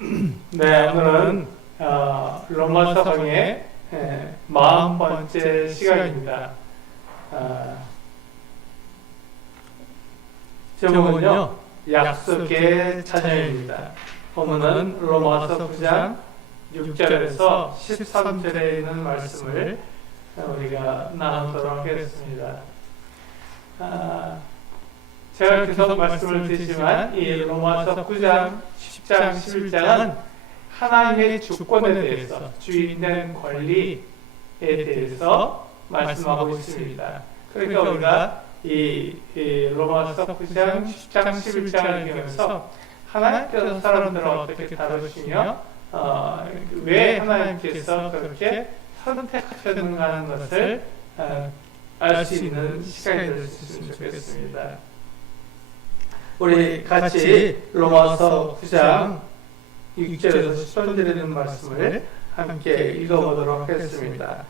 네, 오늘은 로마서강의 40번째 시간입니다. 제목은요, 약속의 자녀입니다. 본문은 로마서 9장 6절에서 13절에 있는 말씀을 우리가 나누도록 하겠습니다. 제가 계속 말씀을 드리지만 이 로마서 9장, 10장, 11장은 하나님의 주권에 대해서, 주인된 권리에 대해서 말씀하고 있습니다. 그러니까 우리가 이 로마서 9장, 10장, 11장을 읽으면서 하나님께서 사람들을 어떻게 다루시며 왜 하나님께서 그렇게 선택하셨는가 하는 것을 알 수 있는 시간이 될 수 있으면 좋겠습니다. 우리 같이 로마서 9장 6절에서 10절에 있는 말씀을 함께 읽어보도록 하겠습니다.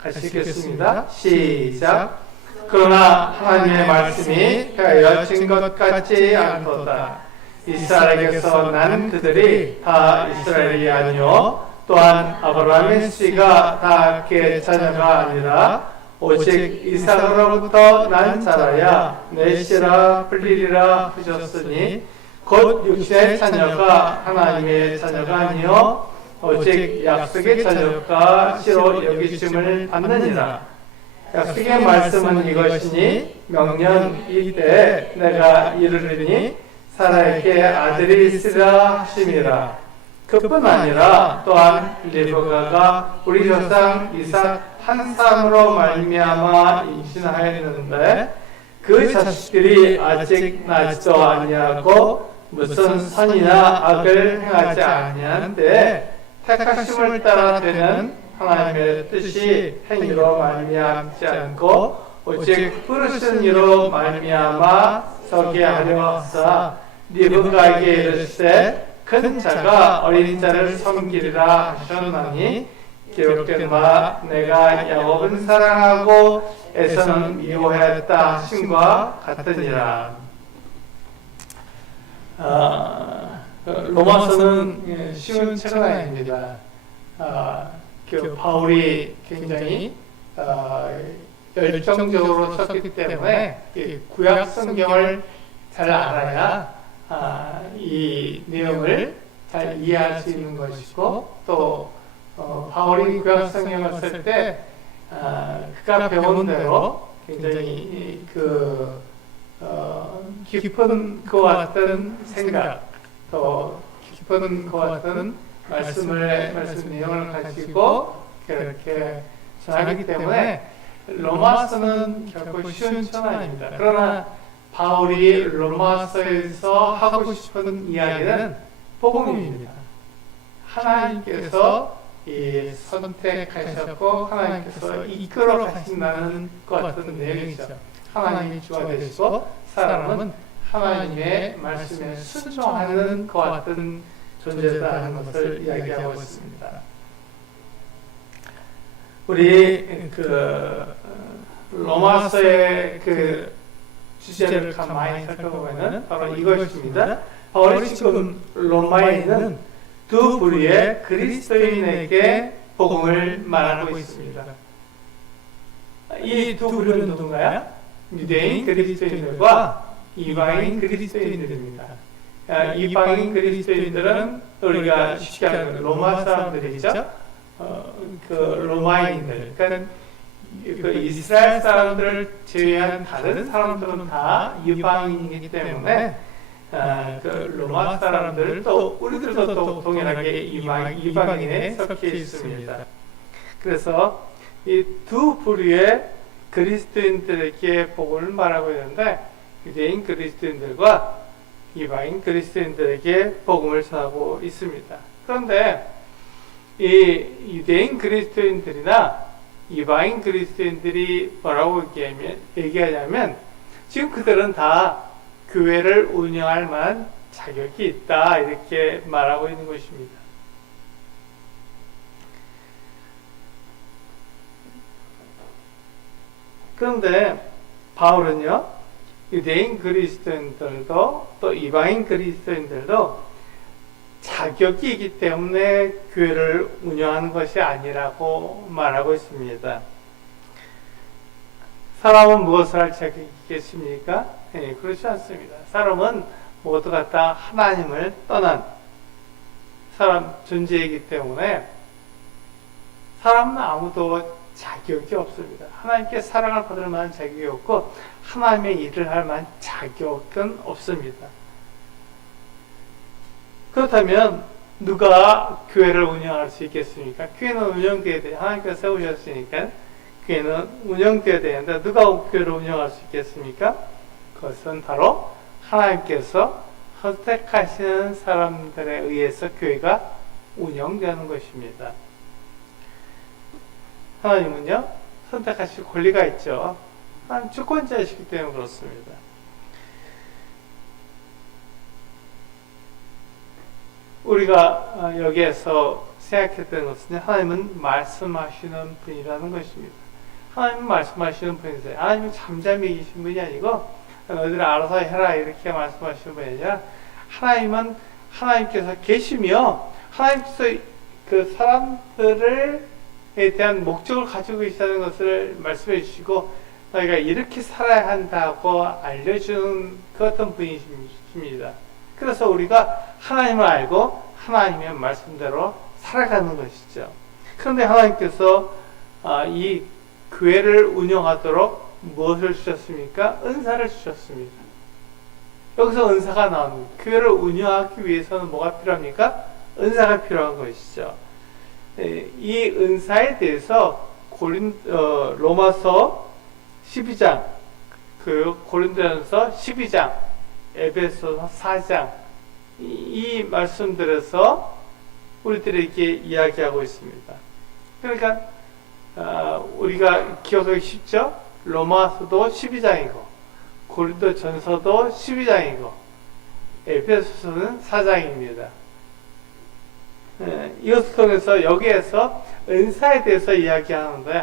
같이 읽겠습니다. 시작. 그러나 하나님의 말씀이 여친 것 같지 않도다. 이스라엘에게서 난 그들이 다 이스라엘이 아니요 또한 아브라함의 씨가 다 그의 자녀가 아니라 오직 이삭으로부터 난 자라야 내 씨라 불리리라 하셨으니 곧 육신의 자녀가 하나님의 자녀가 아니요 오직 약속의 자녀가 씨로 여기심을 받느니라. 약속의 말씀은 이것이니 명령 이때 내가 이르리니 사라에게 아들이 있으리라 하심이라. 그뿐 아니라 또한 리브가가 우리 조상 이삭 한 사람으로 말미암아 임신하였는데 그 자식들이 아직 나지도 아니하고 무슨 선이나 악을 행하지 아니하는데 택하심을 따라 되는 하나님의 뜻이 행위로 말미암지 않고 오직 부르신 이로 말미암아 서게 하려 하사 리브가에게 이르시되 큰 자가 어린 자를 섬기리라 하셨나니 기록된 바 내가 야곱은 사랑하고 에서는 미워하였다 하심과 같으니라. 로마서는 쉬운 책은 아닙니다. 바울이 굉장히 열정적으로 썼기 때문에 구약 성경을 잘 알아야 이 내용을 잘 이해할 수 있는 것이고 또 바울이 구약 성경을 쓸 때 그가 배운 대로 굉장히 깊은 그와 같은 생각 또 깊은 그와 같은 말씀 내용을 가지고 그렇게 전하기 때문에 로마서는 결코 쉬운 책은 아닙니다. 그러나 바울이 로마서에서 하고 싶은 이야기는 복음입니다. 하나님께서 선택하셨고 하나님께서 이끌어 가신다는 것 같은 내용이죠. 하나님이 주가 되시고 사람은 하나님의 말씀에 순종하는 것 같은 존재다는 것을 이야기하고 있습니다. 우리 로마서의 주제를 가만히 살펴보면 바로 이것입니다. 바울이 지금 로마에 있는 두 부류의 그리스도인에게 복음을 말하고 있습니다. 이 두 부류는 누군가요? 유대인 그리스도인들과 이방인 그리스도인들입니다. 이방인 그리스도인들은 우리가 쉽게 하는 로마 사람들이죠. 로마인들, 그러니까 이스라엘 사람들을 제외한 다른 사람들은 다 이방인이기 때문에 로마 사람들도 우리들도 동일하게 이방인에 속해 있습니다. 그래서 이 두 부류의 그리스도인들에게 복음을 말하고 있는데 유대인 그리스도인들과 이방인 그리스도인들에게 복음을 전하고 있습니다. 그런데 이 유대인 그리스도인들이나 이방인 그리스도인들이 뭐라고 얘기하냐면 지금 그들은 다 교회를 운영할 만한 자격이 있다 이렇게 말하고 있는 것입니다. 그런데 바울은요 유대인 그리스도인들도 또 이방인 그리스도인들도 자격이 있기 때문에 교회를 운영하는 것이 아니라고 말하고 있습니다. 사람은 무엇을 할 자격이 있겠습니까? 네, 그렇지 않습니다. 사람은 모두 갖다 하나님을 떠난 사람 존재이기 때문에 사람은 아무도 자격이 없습니다. 하나님께 사랑을 받을 만한 자격이 없고 하나님의 일을 할 만한 자격은 없습니다. 그렇다면 누가 교회를 운영할 수 있겠습니까? 교회는 운영되어야 돼요. 하나님께서 세우셨으니까 교회는 운영되어야 되는데 누가 교회를 운영할 수 있겠습니까? 그것은 바로 하나님께서 선택하시는 사람들에 의해서 교회가 운영되는 것입니다. 하나님은요, 선택하실 권리가 있죠. 하나님 주권자이시기 때문에 그렇습니다. 우리가 여기에서 생각했던 것은 하나님은 말씀하시는 분이라는 것입니다. 하나님은 말씀하시는 분이세요. 하나님은 잠잠히 계신 분이 아니고 너희들 알아서 해라 이렇게 말씀하시는 분이 아니라 하나님은 하나님께서 계시며 하나님께서 그 사람들에 대한 목적을 가지고 계시다는 것을 말씀해 주시고 너희가 이렇게 살아야 한다고 알려주는 그 어떤 분이십니다. 그래서 우리가 하나님을 알고 하나님의 말씀대로 살아가는 것이죠. 그런데 하나님께서 이 교회를 운영하도록 무엇을 주셨습니까? 은사를 주셨습니다. 여기서 은사가 나옵니다. 교회를 운영하기 위해서는 뭐가 필요합니까? 은사가 필요한 것이죠. 이 은사에 대해서 로마서 12장, 고린도전서 12장, 에베소서 4장 이 말씀들에서 우리들에게 이야기하고 있습니다. 그러니까 우리가 기억하기 쉽죠? 로마서도 12장이고 고린도전서도 12장이고 에베소서는 4장입니다. 이것을 통해서 여기에서 은사에 대해서 이야기하는데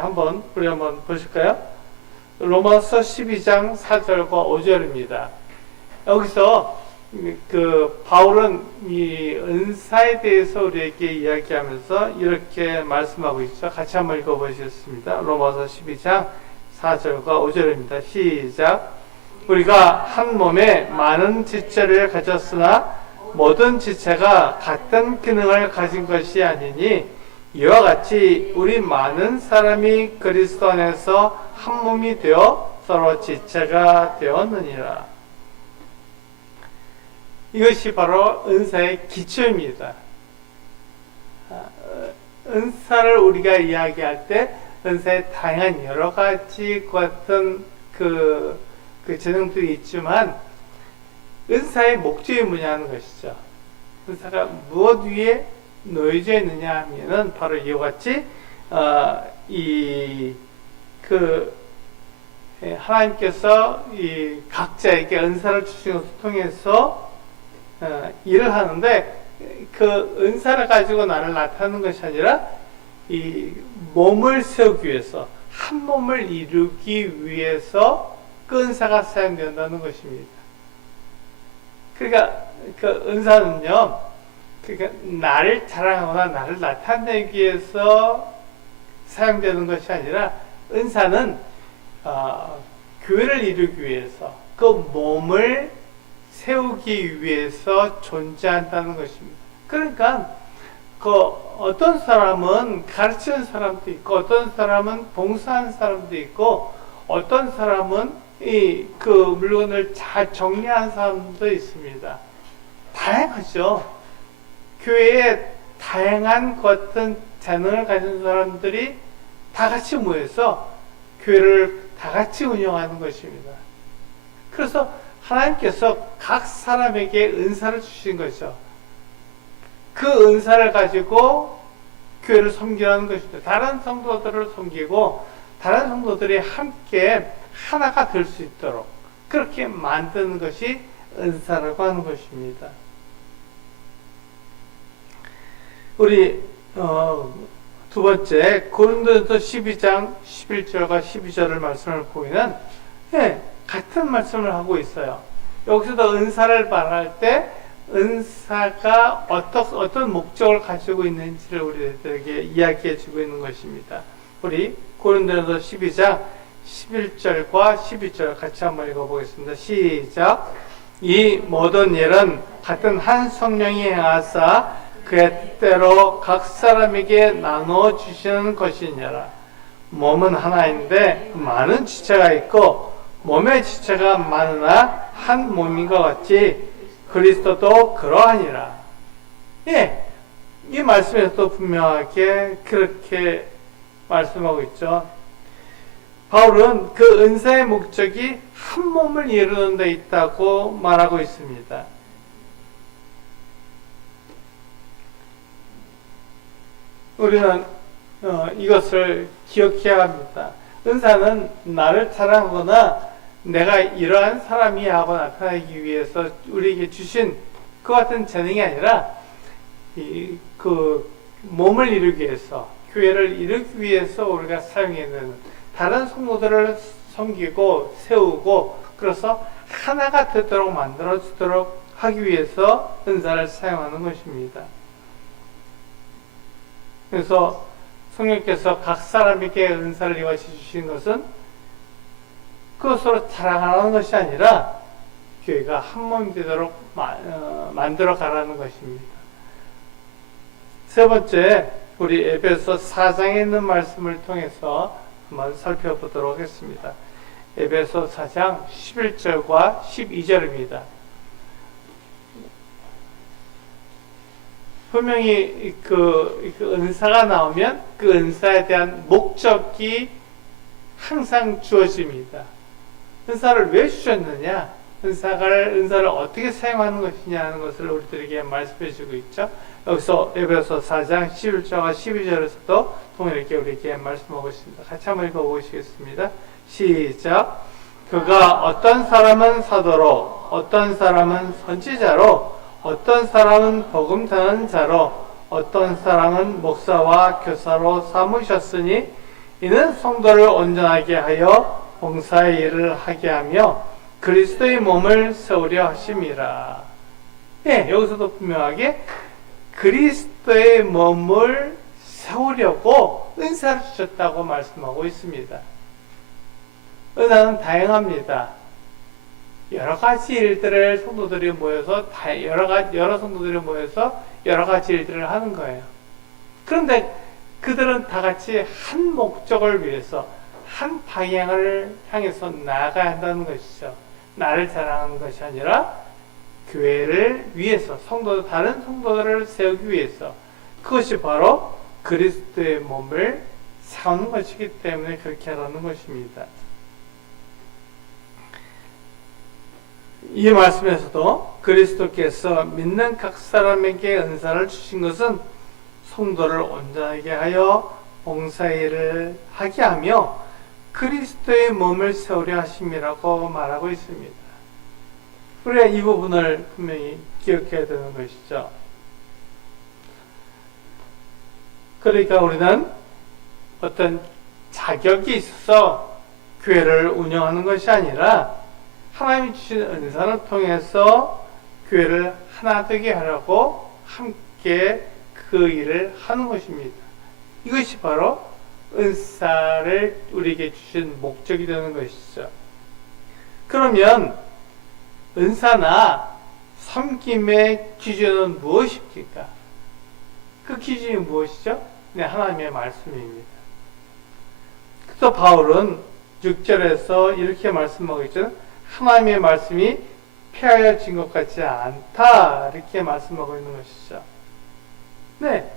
우리 한번 보실까요? 로마서 12장 4절과 5절입니다. 여기서 바울은 이 은사에 대해서 우리에게 이야기하면서 이렇게 말씀하고 있죠. 같이 한번 읽어보시겠습니다. 로마서 12장 4절과 5절입니다. 시작. 우리가 한 몸에 많은 지체를 가졌으나 모든 지체가 같은 기능을 가진 것이 아니니 이와 같이 우리 많은 사람이 그리스도 안에서 한 몸이 되어 서로 지체가 되었느니라. 이것이 바로 은사의 기초입니다. 은사를 우리가 이야기할 때 은사의 다양한 여러 가지 같은 그 재능들이 있지만 은사의 목적이 뭐냐는 것이죠. 은사가 무엇 위에 놓여져 있느냐 하면은 바로 이와 같이 하나님께서 이 각자에게 은사를 주신 것을 통해서 일을 하는데 그 은사를 가지고 나를 나타내는 것이 아니라 이 몸을 세우기 위해서 한 몸을 이루기 위해서 그 은사가 사용된다는 것입니다. 그러니까 그 은사는요, 그러니까 나를 자랑하거나 나를 나타내기 위해서 사용되는 것이 아니라 은사는 교회를 이루기 위해서 그 몸을 세우기 위해서 존재한다는 것입니다. 그러니까 어떤 사람은 가르치는 사람도 있고 어떤 사람은 봉사하는 사람도 있고 어떤 사람은 그 물건을 잘 정리하는 사람도 있습니다. 다양하죠. 교회에 다양한 어떤 재능을 가진 사람들이 다 같이 모여서 교회를 다 같이 운영하는 것입니다. 그래서 하나님께서 각 사람에게 은사를 주신 거죠. 그 은사를 가지고 교회를 섬기라는 것입니다. 다른 성도들을 섬기고 다른 성도들이 함께 하나가 될 수 있도록 그렇게 만드는 것이 은사라고 하는 것입니다. 우리 두 번째 고린도전서 12장 11절과 12절을 말씀을 보면 같은 말씀을 하고 있어요. 여기서도 은사를 말할 때 은사가 어떤 목적을 가지고 있는지를 우리들에게 이야기해 주고 있는 것입니다. 우리 고린도전서 12장 11절과 12절 같이 한번 읽어보겠습니다. 시작. 이 모든 일은 같은 한 성령이 행하사 그의 뜻대로 각 사람에게 나누어 주시는 것이니라. 몸은 하나인데 많은 지체가 있고 몸의 지체가 많으나 한 몸인 것 같이 그리스도도 그러하니라. 예, 이 말씀에서도 분명하게 그렇게 말씀하고 있죠. 바울은 그 은사의 목적이 한 몸을 이루는 데 있다고 말하고 있습니다. 우리는 이것을 기억해야 합니다. 은사는 나를 자랑하거나 내가 이러한 사람이야 하고 나타나기 위해서 우리에게 주신 그 같은 재능이 아니라 그 몸을 이루기 위해서, 교회를 이루기 위해서 우리가 사용해내는, 다른 성도들을 섬기고 세우고 그래서 하나가 되도록 만들어주도록 하기 위해서 은사를 사용하는 것입니다. 그래서 성령께서 각 사람에게 은사를 이와시 주신 것은 그것으로 자랑하는 것이 아니라 교회가 한 몸이 되도록 만들어 가라는 것입니다. 세 번째, 우리 에베소 4장에 있는 말씀을 통해서 한번 살펴보도록 하겠습니다. 에베소 4장 11절과 12절입니다. 분명히 그 은사가 나오면 그 은사에 대한 목적이 항상 주어집니다. 은사를 왜 주셨느냐? 은사를 어떻게 사용하는 것이냐 하는 것을 우리들에게 말씀해 주고 있죠. 여기서 에베소 4장 11절과 12절에서도 동일하게 우리에게 말씀하고 있습니다. 같이 한번 읽어보시겠습니다. 시작. 그가 어떤 사람은 사도로, 어떤 사람은 선지자로, 어떤 사람은 복음 전하는 자로, 어떤 사람은 목사와 교사로 삼으셨으니 이는 성도를 온전하게 하여 봉사의 일을 하게 하며 그리스도의 몸을 세우려 하심이라. 예, 여기서도 분명하게 그리스도의 몸을 세우려고 은사를 주셨다고 말씀하고 있습니다. 은사는 다양합니다. 여러 가지 일들을 성도들이 모여서 여러 성도들이 모여서 여러 가지 일들을 하는 거예요. 그런데 그들은 다 같이 한 목적을 위해서 한 방향을 향해서 나아가야 한다는 것이죠. 나를 자랑하는 것이 아니라 교회를 위해서, 다른 성도들을 세우기 위해서, 그것이 바로 그리스도의 몸을 세우는 것이기 때문에 그렇게 하라는 것입니다. 이 말씀에서도 그리스도께서 믿는 각 사람에게 은사를 주신 것은 성도를 온전하게 하여 봉사일을 하게 하며 그리스도의 몸을 세우려 하심이라고 말하고 있습니다. 우리가 이 부분을 분명히 기억해야 되는 것이죠. 그러니까 우리는 어떤 자격이 있어서 교회를 운영하는 것이 아니라 하나님이 주신 은사를 통해서 교회를 하나 되게 하려고 함께 그 일을 하는 것입니다. 이것이 바로 은사를 우리에게 주신 목적이 되는 것이죠. 그러면 은사나 섬김의 기준은 무엇입니까? 그 기준이 무엇이죠? 네, 하나님의 말씀입니다. 그래서 바울은 6절에서 이렇게 말씀하고 있죠. 하나님의 말씀이 폐하여진 것 같지 않다, 이렇게 말씀하고 있는 것이죠. 네,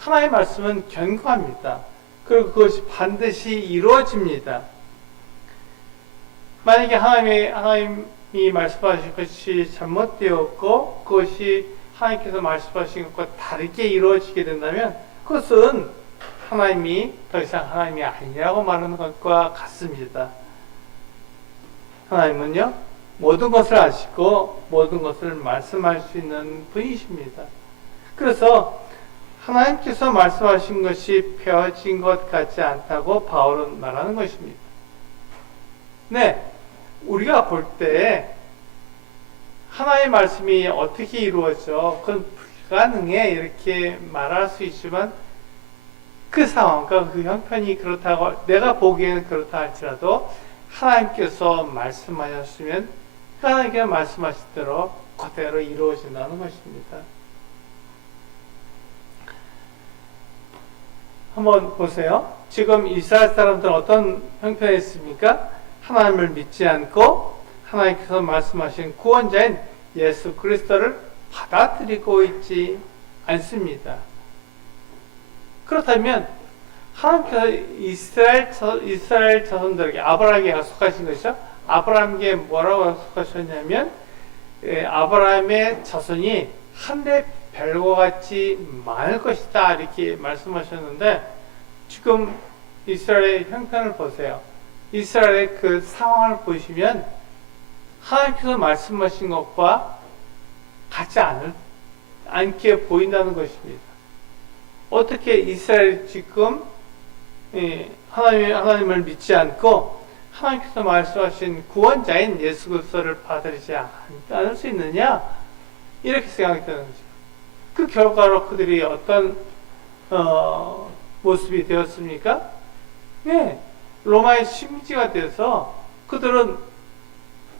하나님의 말씀은 견고합니다. 그리고 그것이 반드시 이루어집니다. 만약에 하나님이 말씀하신 것이 잘못되었고 그것이 하나님께서 말씀하신 것과 다르게 이루어지게 된다면 그것은 하나님이 더 이상 하나님이 아니라고 말하는 것과 같습니다. 하나님은요, 모든 것을 아시고 모든 것을 말씀할 수 있는 분이십니다. 그래서 하나님께서 말씀하신 것이 폐허진 것 같지 않다고 바울은 말하는 것입니다. 네, 우리가 볼 때 하나의 말씀이 어떻게 이루어져? 그건 불가능해. 이렇게 말할 수 있지만 그 상황, 그 형편이 그렇다고 내가 보기에는 그렇다 할지라도 하나님께서 말씀하셨으면 하나님께서 말씀하신 대로 그대로 이루어진다는 것입니다. 한번 보세요. 지금 이스라엘 사람들은 어떤 형편에 있습니까? 하나님을 믿지 않고 하나님께서 말씀하신 구원자인 예수 그리스도를 받아들이고 있지 않습니다. 그렇다면 하나님께서 이스라엘 자손들에게 아브라함에게 약속하신 것이죠. 아브라함에게 뭐라고 약속하셨냐면 아브라함의 자손이 한데 별과 같이 많을 것이다 이렇게 말씀하셨는데 지금 이스라엘의 형편을 보세요. 이스라엘의 그 상황을 보시면 하나님께서 말씀하신 것과 같지 않게 보인다는 것입니다. 어떻게 이스라엘이 지금 하나님을 믿지 않고 하나님께서 말씀하신 구원자인 예수 그리스도를 받아들이지 않을 수 있느냐? 이렇게 생각이 드는 거죠. 그 결과로 그들이 어떤 모습이 되었습니까? 네, 로마의 식민지가 돼서 그들은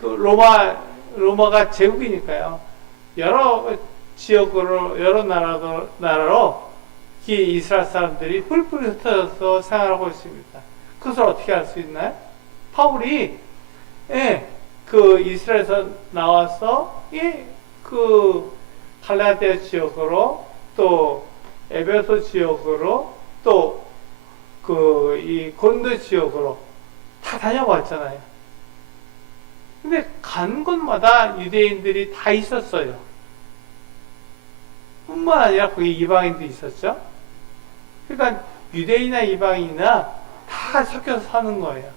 그 로마가 제국이니까요. 여러 지역으로 여러 나라로 이 이스라엘 사람들이 뿔뿔이 흩어져서 생활하고 있습니다. 그것을 어떻게 할 수 있나요? 바울이 그 이스라엘에서 나와서 그 갈라디아 지역으로 또 에베소 지역으로 또 그 이 고린도 지역으로 다 다녀왔잖아요. 근데 간 곳마다 유대인들이 다 있었어요. 뿐만 아니라 거기 이방인도 있었죠. 그러니까 유대인이나 이방인이나 다 섞여서 사는 거예요.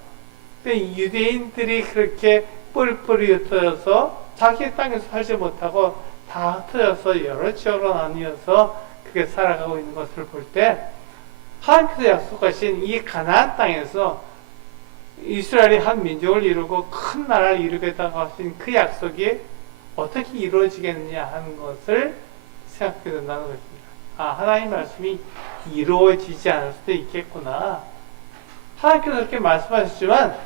근데 유대인들이 그렇게 뿔뿔이 흩어져서 자기 땅에서 살지 못하고 다 흩어져서 여러 지역으로 나뉘어서 그렇게 살아가고 있는 것을 볼 때 하나님께서 약속하신 이 가나안 땅에서 이스라엘이 한 민족을 이루고 큰 나라를 이루겠다고 하신 그 약속이 어떻게 이루어지겠느냐 하는 것을 생각해 된다는 것입니다. 하나님 말씀이 이루어지지 않을 수도 있겠구나. 하나님께서 그렇게 말씀하셨지만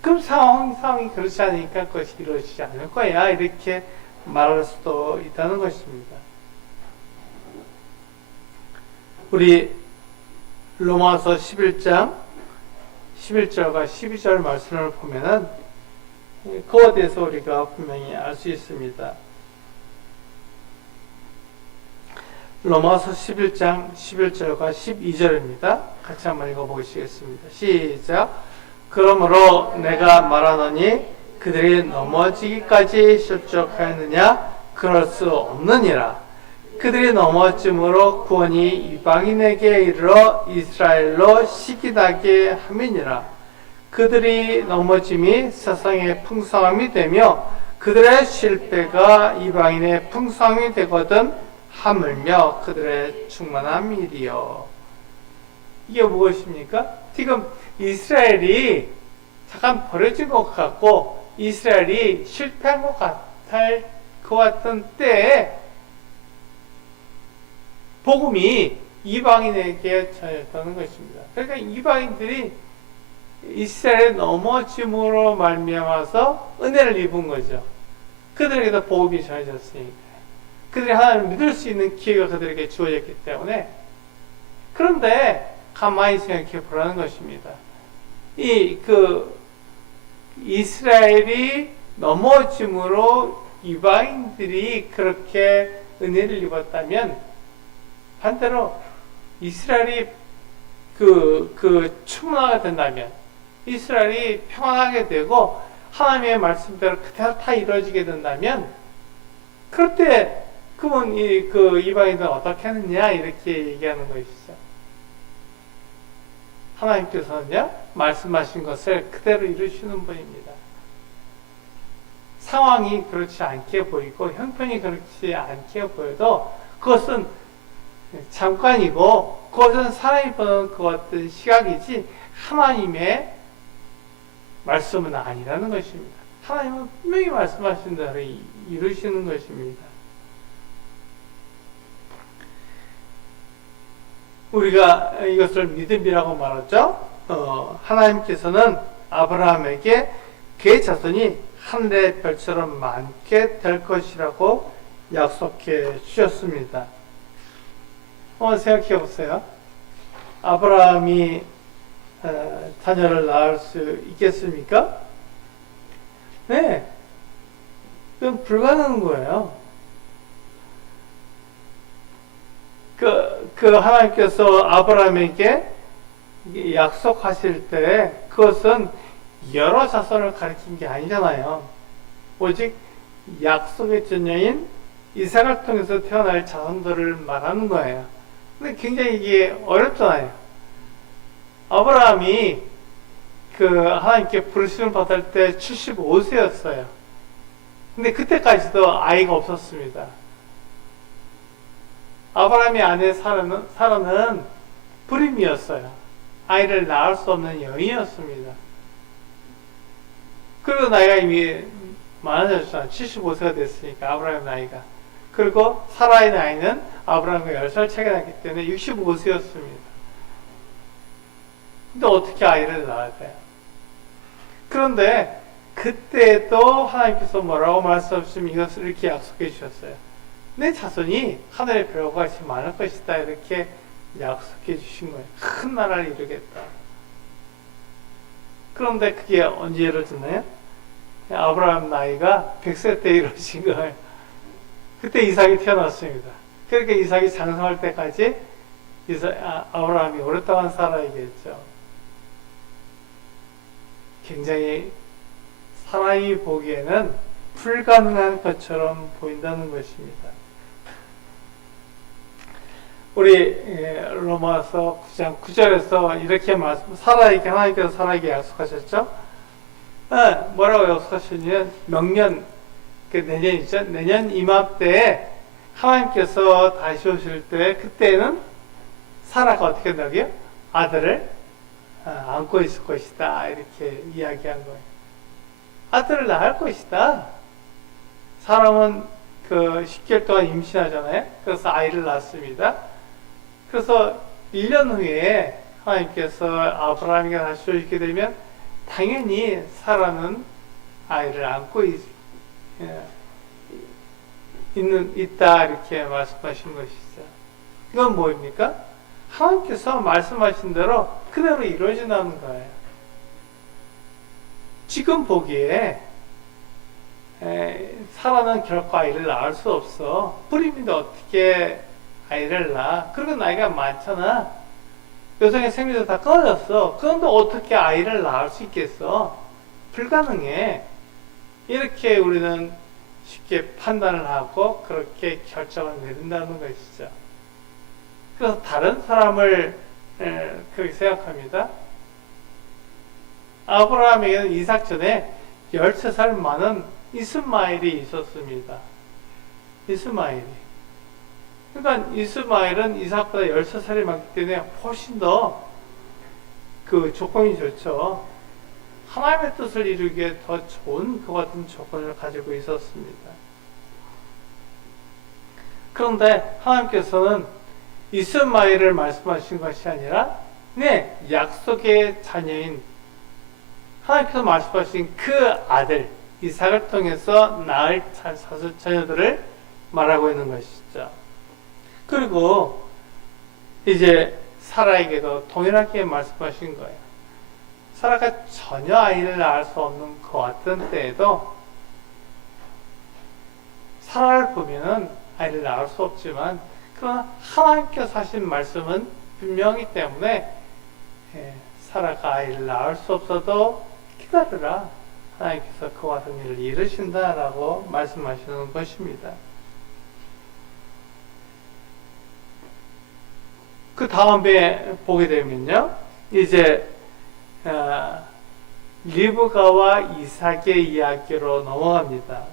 그 상황이 그렇지 않으니까 그것이 이루어지지 않을 거야. 이렇게 말할 수도 있다는 것입니다. 우리 로마서 11장 11절과 12절 말씀을 보면은 그거에 대해서 우리가 분명히 알 수 있습니다. 로마서 11장 11절과 12절입니다. 같이 한번 읽어보시겠습니다. 시작. 그러므로 내가 말하노니 그들이 넘어지기까지 실족하였느냐? 그럴 수 없느니라. 그들이 넘어짐으로 구원이 이방인에게 이르러 이스라엘로 시기나게 함이니라. 그들이 넘어짐이 세상의 풍성함이 되며 그들의 실패가 이방인의 풍성함이 되거든 하물며 그들의 충만함이리요. 이게 무엇입니까? 지금 이스라엘이 잠깐 버려진 것 같고 이스라엘이 실패한 것 같은 때에 복음이 이방인에게 전했다는 것입니다. 그러니까 이방인들이 이스라엘의 넘어짐으로 말미암아서 은혜를 입은 거죠. 그들에게도 복음이 전해졌으니까. 그들이 하나님을 믿을 수 있는 기회가 그들에게 주어졌기 때문에. 그런데 가만히 생각해 보라는 것입니다. 이스라엘이 넘어짐으로 이방인들이 그렇게 은혜를 입었다면 반대로 이스라엘이 충만하게 된다면 이스라엘이 평안하게 되고 하나님의 말씀대로 그대로 다 이루어지게 된다면 그럴 때 그분 이방인들은 어떻게 하느냐 이렇게 얘기하는 것이죠. 하나님께서는요 말씀하신 것을 그대로 이루시는 분입니다. 상황이 그렇지 않게 보이고 형편이 그렇지 않게 보여도 그것은 잠깐이고 그것은 사람이 보는 그 어떤 시각이지 하나님의 말씀은 아니라는 것입니다. 하나님은 분명히 말씀하신 대로 이루시는 것입니다. 우리가 이것을 믿음이라고 말하죠. 하나님께서는 아브라함에게 그의 자손이 하늘의 별처럼 많게 될 것이라고 약속해 주셨습니다. 생각해 보세요. 아브라함이 자녀를 낳을 수 있겠습니까? 네, 그건 불가능한 거예요. 그 하나님께서 아브라함에게 약속하실 때 그것은 여러 자손을 가리킨 게 아니잖아요. 오직 약속의 자녀인 이삭을 통해서 태어날 자손들을 말하는 거예요. 근데 굉장히 이게 어렵잖아요. 아브라함이 하나님께 부르심을 받을 때 75세였어요. 근데 그때까지도 아이가 없었습니다. 아브라함의 아내 사라는 불임이었어요. 아이를 낳을 수 없는 여인이었습니다. 그리고 나이가 이미 많아졌잖아요. 75세가 됐으니까 아브라함의 나이가. 그리고 사라의 나이는 아브라함과 10살 차이가 났기 때문에 65세였습니다. 근데 어떻게 아이를 낳아야 돼요? 그런데 그때도 하나님께서 뭐라고 말씀하시면 이것을 이렇게 약속해 주셨어요. 내 자손이 하늘의 별과 같이 많을 것이다. 이렇게 약속해 주신 거예요. 큰 나라를 이루겠다. 그런데 그게 언제 이루어졌나요? 아브라함 나이가 100세 때 이루어진 거예요. 그때 이삭이 태어났습니다. 그러니까 이삭이 장성할 때까지 아브라함이 오랫동안 살아야겠죠. 굉장히 사람이 보기에는 불가능한 것처럼 보인다는 것입니다. 우리 로마서 9장 9절에서 이렇게 하나님께서 사라에게 약속하셨죠. 뭐라고 약속하셨냐면 명년, 내년이죠. 내년 이맘때에 하나님께서 다시 오실 때 그때는 사라가 어떻게 된다고요? 아들을 안고 있을 것이다. 이렇게 이야기한 거예요. 아들을 낳을 것이다. 사람은 10개월 동안 임신하잖아요. 그래서 아이를 낳습니다. 그래서 1년 후에 하나님께서 아브라함에게 다시 오시게 되면 당연히 사라는 아이를 안고 있다. 이렇게 말씀하신 것이죠. 이건 뭐입니까? 하나님께서 말씀하신 대로 그대로 이루어진다는 거예요. 지금 보기에 사라는 결코 아이를 낳을 수 없어. 불임인데 어떻게 아이를 낳아? 그리고 나이가 많잖아. 여성의 생리도 다 끊어졌어. 그런데 어떻게 아이를 낳을 수 있겠어? 불가능해. 이렇게 우리는 쉽게 판단을 하고 그렇게 결정을 내린다는 것이죠. 그래서 다른 사람을 그렇게 생각합니다. 아브라함에게는 이삭 전에 13살 많은 이스마엘이 있었습니다. 이스마엘이. 그러니까 이스마엘은 이삭보다 13살이 많기 때문에 훨씬 더 조건이 좋죠. 하나님의 뜻을 이루기에 더 좋은 그 같은 조건을 가지고 있었습니다. 그런데 하나님께서는 이스마엘을 말씀하신 것이 아니라 약속의 자녀인 하나님께서 말씀하신 그 아들 이삭을 통해서 낳을 자녀들을 말하고 있는 것이죠. 그리고 이제 사라에게도 동일하게 말씀하신 거예요. 사라가 전혀 아이를 낳을 수 없는 것 같은 때에도 사라를 보면은 아이를 낳을 수 없지만 그러나 하나님께서 하신 말씀은 분명히 때문에 사라가 아이를 낳을 수 없어도 기다려라. 하나님께서 그와 같은 일을 이루신다라고 말씀하시는 것입니다. 그 다음에 보게 되면요, 이제 리브가와 이삭의 이야기로 넘어갑니다.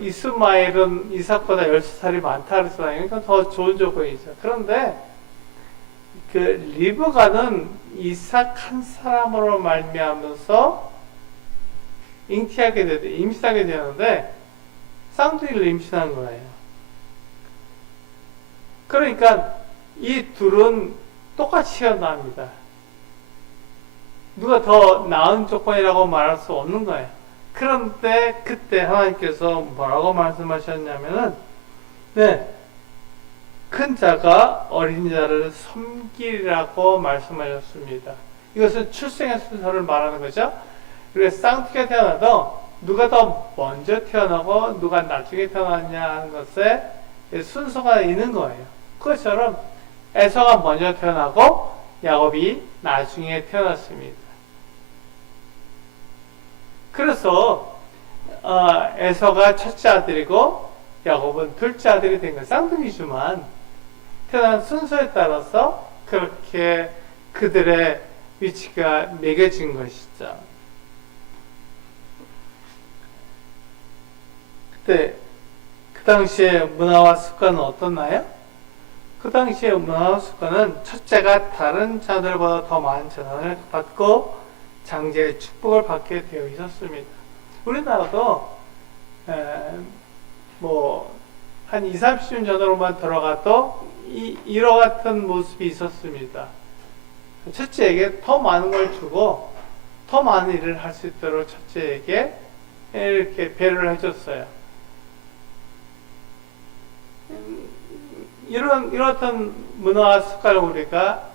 이스마엘은 이삭보다 13살이 많다 그랬잖아요. 그러니까 더 좋은 조건이죠. 그런데 리브가는 이삭 한 사람으로 말미암아서 임신하게 되는데 쌍둥이를 임신한 거예요. 그러니까 이 둘은 똑같이 태어납니다. 누가 더 나은 조건이라고 말할 수 없는 거예요. 그런데 그때 하나님께서 뭐라고 말씀하셨냐면은, 네, 큰 자가 어린 자를 섬기라고 말씀하셨습니다. 이것은 출생의 순서를 말하는 거죠. 그래서 쌍둥이가 태어나도 누가 더 먼저 태어나고 누가 나중에 태어났냐 하는 것에 순서가 있는 거예요. 그것처럼 에서가 먼저 태어나고 야곱이 나중에 태어났습니다. 그래서 에서가 첫째 아들이고 야곱은 둘째 아들이 된 거예요. 쌍둥이지만 태어난 순서에 따라서 그렇게 그들의 위치가 매겨진 것이죠. 그때 그 당시에 문화와 습관은 어떻나요? 그 당시에 문화와 습관은 첫째가 다른 자들보다 더 많은 재산을 받고 장제의 축복을 받게 되어 있었습니다. 우리나라도 한 20, 30년 전으로만 들어가도 이와 같은 모습이 있었습니다. 첫째에게 더 많은 걸 주고 더 많은 일을 할 수 있도록 첫째에게 이렇게 배려를 해줬어요. 이런 문화와 습관을 우리가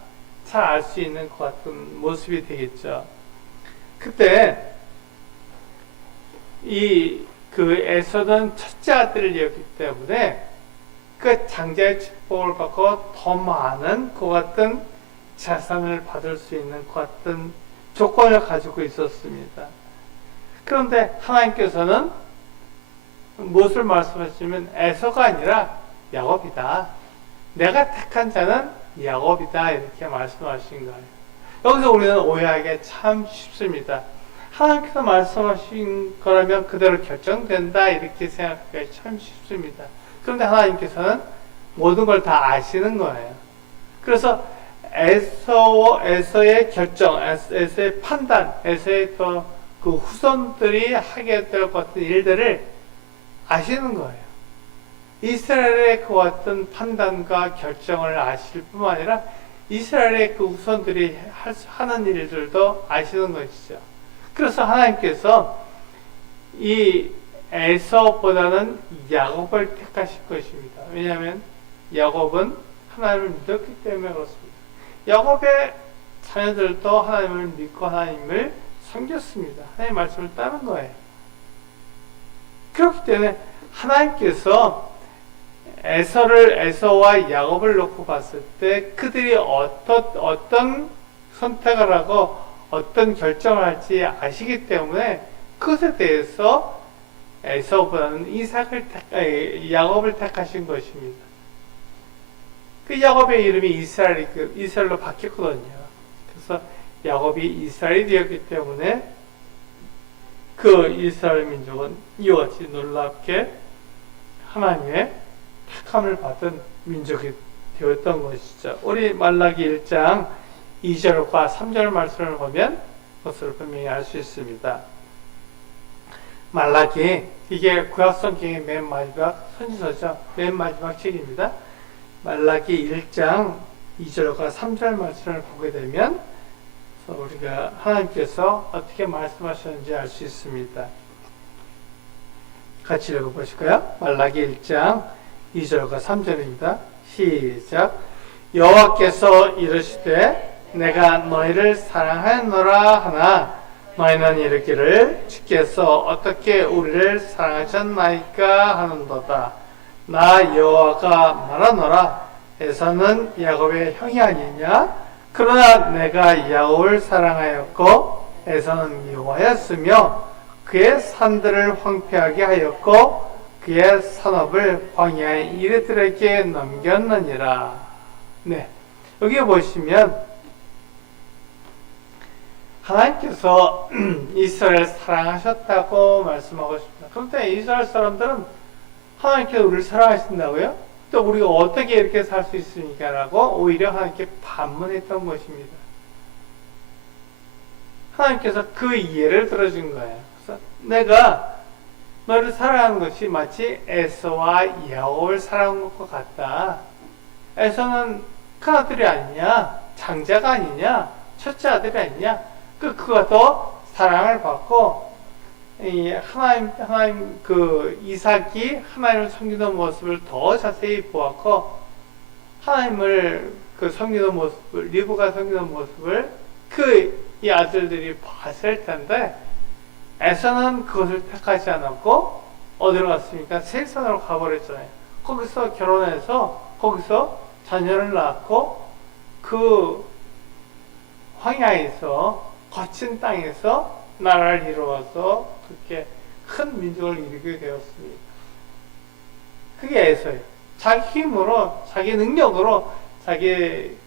잘 알 수 있는 것 같은 모습이 되겠죠. 그때 그 에서는 첫째 아들이었기 때문에 그 장자의 축복을 받고 더 많은 그 같은 재산을 받을 수 있는 그 같은 조건을 가지고 있었습니다. 그런데 하나님께서는 무엇을 말씀하시면 에서가 아니라 야곱이다. 내가 택한 자는 야곱이다. 이렇게 말씀하신 거예요. 여기서 우리는 오해하기 참 쉽습니다. 하나님께서 말씀하신 거라면 그대로 결정된다. 이렇게 생각하기 참 쉽습니다. 그런데 하나님께서는 모든 걸 다 아시는 거예요. 그래서 에서의 결정, 에서의 판단, 에서의 그 후손들이 하게 될 것 같은 일들을 아시는 거예요. 이스라엘의 그 같은 판단과 결정을 아실 뿐만 아니라 이스라엘의 그 후손들이 하는 일들도 아시는 것이죠. 그래서 하나님께서 이 에서보다는 야곱을 택하실 것입니다. 왜냐하면 야곱은 하나님을 믿었기 때문에 그렇습니다. 야곱의 자녀들도 하나님을 믿고 하나님을 섬겼습니다. 하나님의 말씀을 따른 거예요. 그렇기 때문에 하나님께서 에서와 야곱을 놓고 봤을 때 그들이 어떤 선택을 하고 어떤 결정을 할지 아시기 때문에 그것에 대해서 에서보다는 야곱을 택하신 것입니다. 그 야곱의 이름이 이스라엘로 바뀌었거든요. 그래서 야곱이 이스라엘이 되었기 때문에 그 이스라엘 민족은 이와 같이 놀랍게 하나님의 택함을 받은 민족이 되었던 것이죠. 우리 말라기 1장 2절과 3절 말씀을 보면 그것을 분명히 알 수 있습니다. 말라기, 이게 구약성경의 맨 마지막 선지서죠. 맨 마지막 책입니다. 말라기 1장 2절과 3절 말씀을 보게 되면 우리가 하나님께서 어떻게 말씀하셨는지 알 수 있습니다. 같이 읽어보실까요? 말라기 1장 2절과 3절입니다. 시작. 여호와께서 이르시되 내가 너희를 사랑하노라 하나 너희는 이르기를 주께서 어떻게 우리를 사랑하셨나이까 하는도다. 나 여호와가 말하노라. 에서는 야곱의 형이 아니냐? 그러나 내가 야곱을 사랑하였고 에서는 미워하였으며 그의 산들을 황폐하게 하였고 그의 산업을 광야의 이르들에게 넘겼느니라. 네, 여기 보시면 하나님께서 이스라엘을 사랑하셨다고 말씀하고 있습니다. 그런데 이스라엘 사람들은 하나님께서 우리를 사랑하신다고요? 또 우리가 어떻게 이렇게 살 수 있습니까? 라고 오히려 하나님께 반문했던 것입니다. 하나님께서 그 이해를 들어준 거예요. 내가 너를 사랑하는 것이 마치 에서와 야곱을 사랑한 것과 같다. 에서는 큰아들이 아니냐? 장자가 아니냐? 첫째 아들이 아니냐? 그가 더 사랑을 받고, 하나님, 이삭이 하나님을 섬기는 모습을 더 자세히 보았고, 하나님을 섬기는 모습을, 리브가 섬기는 모습을 이 아들들이 봤을 텐데, 에서는 그것을 택하지 않았고, 어디로 갔습니까? 세상으로 가버렸잖아요. 거기서 결혼해서, 거기서 자녀를 낳고, 그 황야에서, 거친 땅에서 나라를 이루어서 그렇게 큰 민족을 이루게 되었습니다. 그게 에서예요. 자기 힘으로, 자기 능력으로, 자기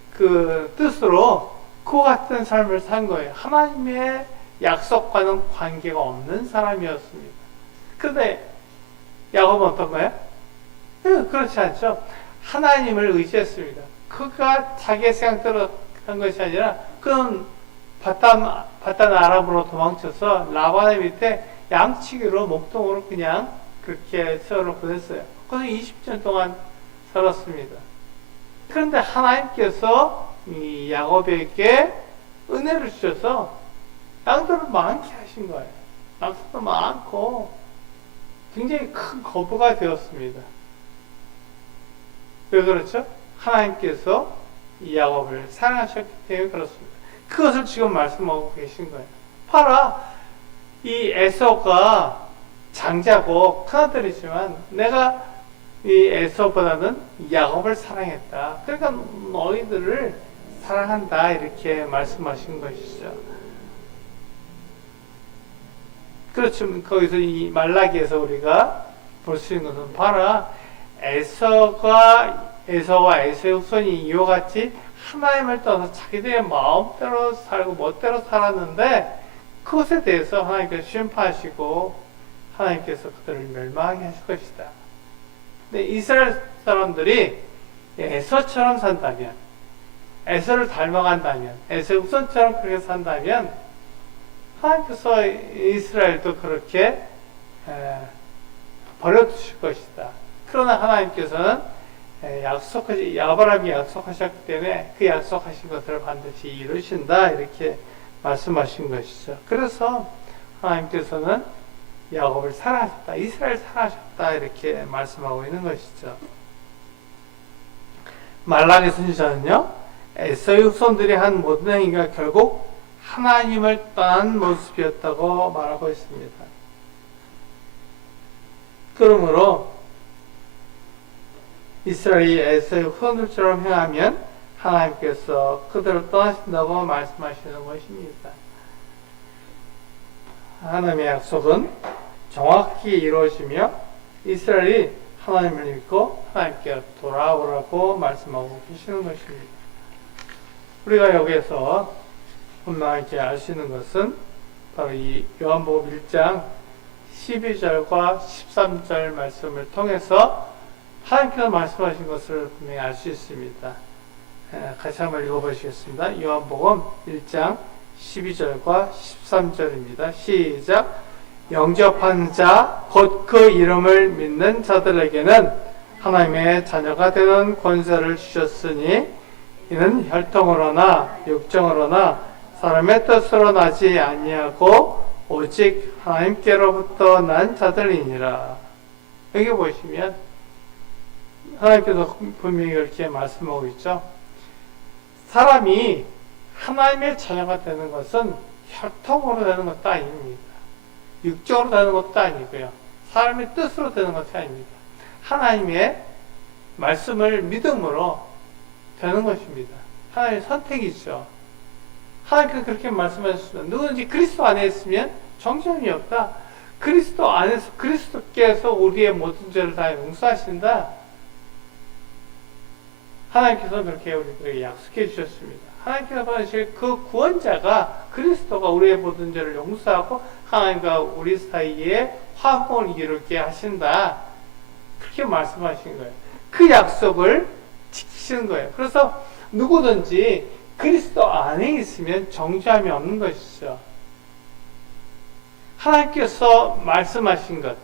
뜻으로 그 같은 삶을 산 거예요. 하나님의 약속과는 관계가 없는 사람이었습니다. 그런데 야곱은 어떤 거예요? 그렇지 않죠. 하나님을 의지했습니다. 그가 자기의 생각대로 한 것이 아니라 그는 바단 아람으로 도망쳐서 라반의 밑에 양치기로 목동으로 그냥 그렇게 세월을 보냈어요. 거기서 20년 동안 살았습니다. 그런데 하나님께서 이 야곱에게 은혜를 주셔서 양들을 많게 하신 거예요. 양들도 많고 굉장히 큰 거부가 되었습니다. 왜 그렇죠? 하나님께서 이 야곱을 사랑하셨기 때문에 그렇습니다. 그것을 지금 말씀하고 계신 거예요. 봐라, 이 에서가 장자고 큰아들이지만 내가 이 에서보다는 야곱을 사랑했다. 그러니까 너희들을 사랑한다, 이렇게 말씀하신 것이죠. 그렇지만 거기서 이 말라기에서 우리가 볼 수 있는 것은 봐라, 에서와 에서의 후손이 이와 같이 하나님을 떠나서 자기들의 마음대로 살고 멋대로 살았는데 그것에 대해서 하나님께서 심판하시고 하나님께서 그들을 멸망하게 하실 것이다. 근데 이스라엘 사람들이 에서처럼 산다면, 에서를 닮아간다면, 에서의 후손처럼 그렇게 산다면 하나님께서 이스라엘도 그렇게 버려두실 것이다. 그러나 하나님께서는 아브라함이 약속하셨기 때문에 그 약속하신 것을 반드시 이루신다, 이렇게 말씀하신 것이죠. 그래서 하나님께서는 야곱을 사랑하셨다, 이스라엘 사랑하셨다, 이렇게 말씀하고 있는 것이죠. 말라기 선지자는요, 에서의 후손들이 한 모든 행위가 결국 하나님을 떠난 모습이었다고 말하고 있습니다. 그러므로 이스라엘이 에서의 후손들처럼 행하면 하나님께서 그들을 떠나신다고 말씀하시는 것입니다. 하나님의 약속은 정확히 이루어지며 이스라엘이 하나님을 믿고 하나님께 돌아오라고 말씀하고 계시는 것입니다. 우리가 여기에서 분명하게 알 수 있는 것은 바로 이 요한복음 1장 12절과 13절 말씀을 통해서 하나님께서 말씀하신 것을 분명히 알 수 있습니다. 같이 한번 읽어보시겠습니다. 요한복음 1장 12절과 13절입니다. 시작. 영접한 자, 곧 그 이름을 믿는 자들에게는 하나님의 자녀가 되는 권세를 주셨으니 이는 혈통으로나 육정으로나 사람의 뜻으로 나지 아니하고 오직 하나님께로부터 난 자들이니라. 여기 보시면 하나님께서 분명히 이렇게 말씀하고 있죠. 사람이 하나님의 자녀가 되는 것은 혈통으로 되는 것도 아닙니다. 육적으로 되는 것도 아니고요. 사람의 뜻으로 되는 것이 아닙니다. 하나님의 말씀을 믿음으로 되는 것입니다. 하나님의 선택이죠. 하나님께서 그렇게 말씀하셨습니다. 누구든지 그리스도 안에 있으면 정죄함이 없다. 그리스도 안에서, 그리스도께서 우리의 모든 죄를 다 용서하신다. 하나님께서 그렇게 우리들에게 약속해 주셨습니다. 하나님께서 받으실 그 구원자가, 그리스도가 우리의 모든 죄를 용서하고 하나님과 우리 사이에 화목을 이루게 하신다. 그렇게 말씀하신 거예요. 그 약속을 지키시는 거예요. 그래서 누구든지 그리스도 안에 있으면 정죄함이 없는 것이죠. 하나님께서 말씀하신 것,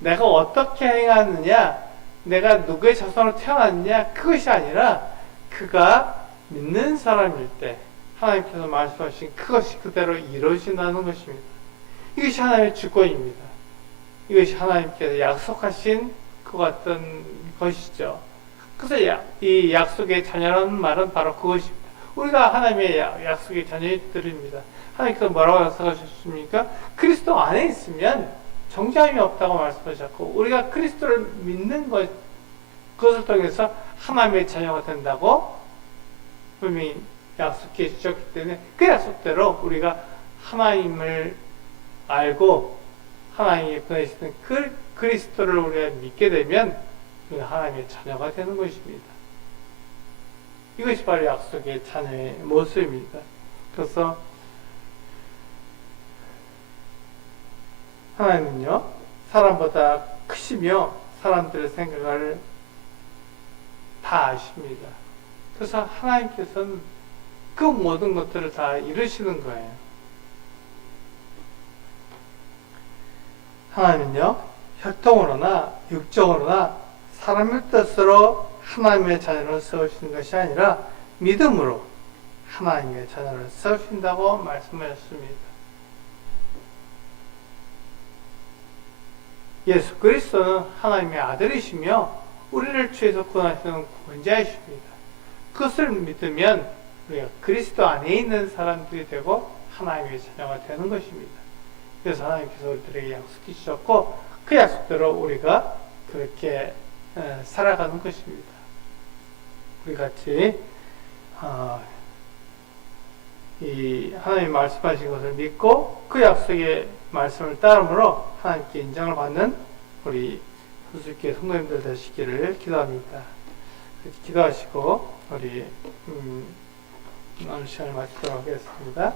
내가 어떻게 행하느냐, 내가 누구의 자손으로 태어났느냐, 그것이 아니라 그가 믿는 사람일 때 하나님께서 말씀하신 그것이 그대로 이루어진다는 것입니다. 이것이 하나님의 주권입니다. 이것이 하나님께서 약속하신 그 같은 것이죠. 그래서 이 약속의 자녀라는 말은 바로 그것입니다. 우리가 하나님의 약속의 자녀들입니다. 하나님께서 뭐라고 약속하셨습니까? 그리스도 안에 있으면 정죄함이 없다고 말씀하셨고, 우리가 그리스도를 믿는 그것을 통해서 하나님의 자녀가 된다고 분명히 약속해 주셨기 때문에 그 약속대로 우리가 하나님을 알고 하나님이 보내시는 그 그리스도를 우리가 믿게 되면 우리가 하나님의 자녀가 되는 것입니다. 이것이 바로 약속의 자녀의 모습입니다. 그래서 하나님은요, 사람보다 크시며 사람들의 생각을 다 아십니다. 그래서 하나님께서는 그 모든 것들을 다 이루시는 거예요. 하나님은요, 혈통으로나 육적으로나 사람의 뜻으로 하나님의 자녀를 세우시는 것이 아니라 믿음으로 하나님의 자녀를 세우신다고 말씀하셨습니다. 예수 그리스도는 하나님의 아들이시며 우리를 죄에서 구원하시는 구원자이십니다. 그것을 믿으면 우리가 그리스도 안에 있는 사람들이 되고 하나님의 자녀가 되는 것입니다. 그래서 하나님께서 우리들에게 약속해 주셨고 그 약속대로 우리가 그렇게 살아가는 것입니다. 우리 같이 이 하나님 말씀하신 것을 믿고 그 약속의 말씀을 따름으로 하나님께 인정을 받는 우리 수수께 성도님들 되시기를 기도합니다. 기도하시고 우리 오늘 시간을 마치도록 하겠습니다.